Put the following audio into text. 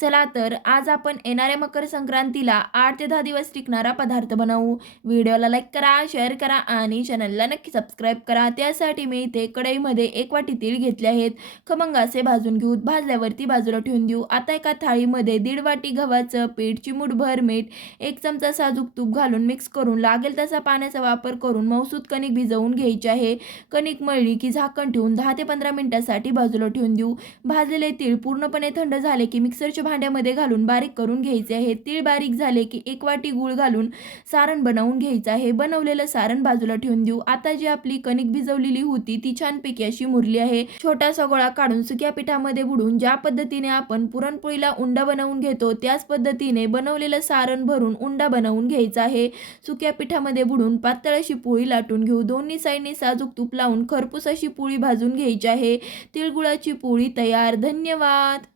चला तर आज आपण येणाऱ्या मकर संक्रांतीला 8 ते 10 दिवस टिकणारा पदार्थ बनवू. व्हिडिओला लाईक करा, शेअर करा आणि चॅनलला नक्की सबस्क्राईब करा. त्यासाठी मी इथे कढईमध्ये 1 वाटी तीळ घेतले आहेत. खमंग असे भाजून घेऊ. भाजल्यावरती बाजूला ठेवून देऊ. आता एका थाळीमध्ये 1.5 वाटी गव्हाचं पीठ, चिमूटभर मीठ, 1 चमचा साजूक तूप घालून मिक्स करून लागेल तसा पाण्याचा वापर करून मऊसूत कणिक भिजवून घ्यायची आहे. कणिक मळली की झाकण ठेवून 10 ते 15 मिनिटांसाठी बाजूला ठेवून देऊ. भाजलेले तीळ पूर्णपणे थंड झाले की मिक्सरच्या भांड्यामध्ये घालून बारीक करून घ्यायचे आहे. तीळ बारीक झाले की 1 वाटी गूळ घालून सारण बनवून घ्यायचं आहे. बनवलेलं सारण बाजूला ठेवून देऊ. आता जी आपली कणिक भिजवलेली होती ती छानपैकी अशी मुरली आहे. छोटासा गोळा काढून सुक्या पिठामध्ये बुडवून ज्या पद्धतीने आपण पुरणपोळीला उंडा बनवून घेतो त्याच पद्धतीने बनवलेलं सारण भरून उंडा बनवून घ्यायचा आहे. सुक्या पिठामध्ये बुडवून पातळ अशी पोळी लाटून घेऊ. दोन्ही साईडनी साजूक तूप लावून खरपूस अशी पोळी भाजून घ्यायची आहे. तिळगुळाची पोळी तयार. धन्यवाद.